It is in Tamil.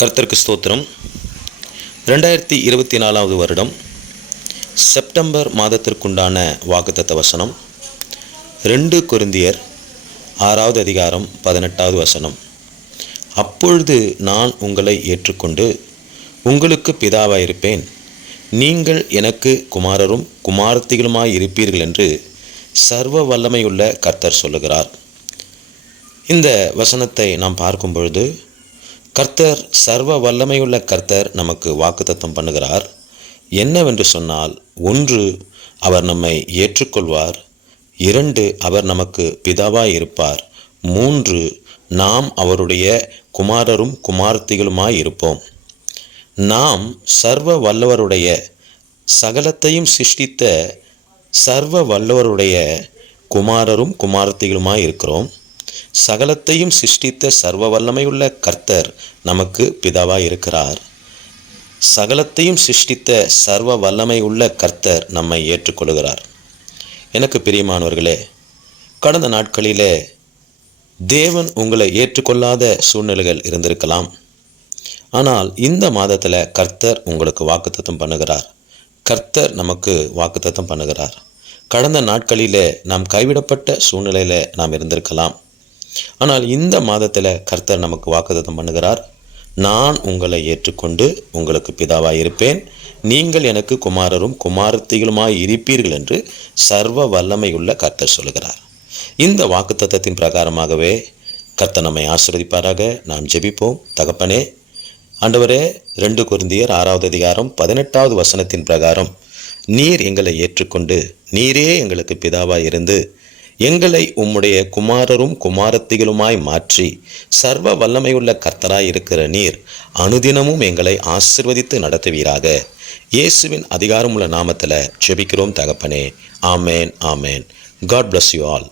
கர்த்தருக்கு ஸ்தோத்திரம். 2024 வருடம் செப்டம்பர் மாதத்திற்குண்டான வாக்குத்தத்த வசனம் 2 கொரிந்தியர் 6வது அதிகாரம் 18வது வசனம். அப்பொழுது நான் உங்களை ஏற்றுக்கொண்டு உங்களுக்கு பிதாவாயிருப்பேன், நீங்கள் எனக்கு குமாரரும் குமாரத்திகளுமாய் இருப்பீர்கள் என்று சர்வ வல்லமையுள்ள கர்த்தர் சொல்லுகிறார். இந்த வசனத்தை நாம் பார்க்கும் பொழுது கர்த்தர், சர்வ வல்லமையுள்ள கர்த்தர் நமக்கு வாக்குத்தத்தம் பண்ணுகிறார். என்னவென்று சொன்னால், 1, அவர் நம்மை ஏற்றுக்கொள்வார். 2, அவர் நமக்கு பிதாவாய் இருப்பார். 3, நாம் அவருடைய குமாரரும் குமாரத்திகளுமாய் இருப்போம். நாம் சர்வ வல்லவருடைய, சகலத்தையும் சிருஷ்டித்த சர்வ வல்லவருடைய குமாரரும் குமாரத்திகளுமாய் இருக்கிறோம். சகலத்தையும் சிருஷ்டித்த சர்வ வல்லமையுள்ள கர்த்தர் நமக்கு பிதாவாய் இருக்கிறார். சகலத்தையும் சிருஷ்டித்த சர்வ வல்லமை உள்ள கர்த்தர் நம்மை ஏற்றுக்கொள்கிறார். எனக்கு பிரியமானவர்களே, கடந்த நாட்களிலே தேவன் உங்களை ஏற்றுக்கொள்ளாத சூழ்நிலைகள் இருந்திருக்கலாம். ஆனால் இந்த மாதத்தில் கர்த்தர் உங்களுக்கு வாக்குத்தத்தம் பண்ணுகிறார். கர்த்தர் நமக்கு வாக்குத்தத்தம் பண்ணுகிறார். கடந்த நாட்களிலே நாம் கைவிடப்பட்ட சூழ்நிலையில் நாம் இருந்திருக்கலாம். ஆனால் இந்த மாதத்தில் கர்த்தர் நமக்கு வாக்குத்தத்தம் பண்ணுகிறார். நான் உங்களை ஏற்றுக்கொண்டு உங்களுக்கு பிதாவாய் இருப்பேன், நீங்கள் எனக்கு குமாரரும் குமாரத்திகளுமாய் இருப்பீர்கள் என்று சர்வ வல்லமையுள்ள கர்த்தர் சொல்லுகிறார். இந்த வாக்குத்தத்தத்தின் பிரகாரமாகவே கர்த்தர் நம்மை ஆசீர்வதிப்பாராக. நாம் ஜெபிப்போம். தகப்பனே, ஆண்டவரே, 2 கொரிந்தியர் 6வது அதிகாரம் 18வது வசனத்தின் பிரகாரம் நீர் எங்களை ஏற்றுக்கொண்டு நீரே எங்களுக்கு பிதாவாய் இருந்து எங்களை உம்முடைய குமாரரும் குமாரத்திகளுமாய் மாற்றி சர்வ வல்லமையுள்ள கர்த்தராய் இருக்கிற நீர் அனுதினமும் எங்களை ஆசீர்வதித்து நடத்துவீராக. இயேசுவின் அதிகாரமுள்ள நாமத்தில் ஜெபிக்கிறோம் தகப்பனே. ஆமேன், ஆமேன். God bless you all.